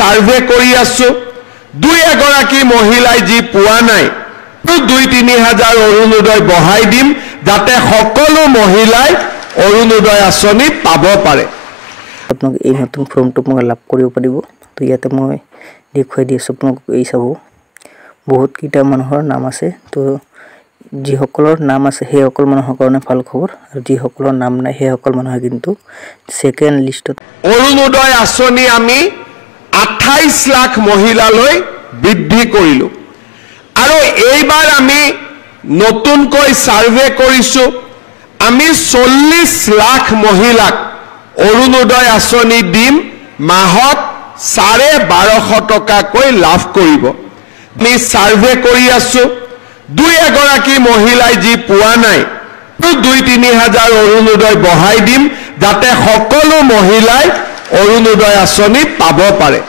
survey কৰি আছো দুই এগৰাকী মহিলাই যি পোৱা নাই 2-3 হাজাৰ অৰুণোদয় বঢ়াই দিম যাতে সকলো মহিলাই অৰুণোদয় আঁচনি পাব পাৰে আপোনাক এই নতুন ফৰ্মটো মই লাভ কৰিব পাৰিব তো ইয়াতে মই দেখুৱাই দি আছো আপোনাক এই চাব বহুত কিটা মানুহৰ নাম আছে তো যি সকলৰ নাম আছে সেই সকল মানুহৰ কাৰণে ভাল খবৰ আৰু যি সকলৰ নাম নাই সেই সকল মানুহ কিন্তু সেকেন্ড লিষ্টত অৰুণোদয় আঁচনি আমি 28 লাখ মহিলালৈ বৃদ্ধি কৰিলো আৰু এইবাৰ আমি নতুনকৈ সাৰ্ভে কৰিছো আমি 40 লাখ মহিলাক অৰুণোদয় আঁচনি দিম মাহত 1250 টকাকৈ লাভ কৰিব আমি সাৰ্ভে কৰি আছো দুই এগৰাকী মহিলাই যি পোৱা নাই 2-3 হাজাৰ অৰুণোদয় বঢ়াই দিম যাতে সকলো মহিলাই অৰুণোদয় আঁচনি পাব পাৰে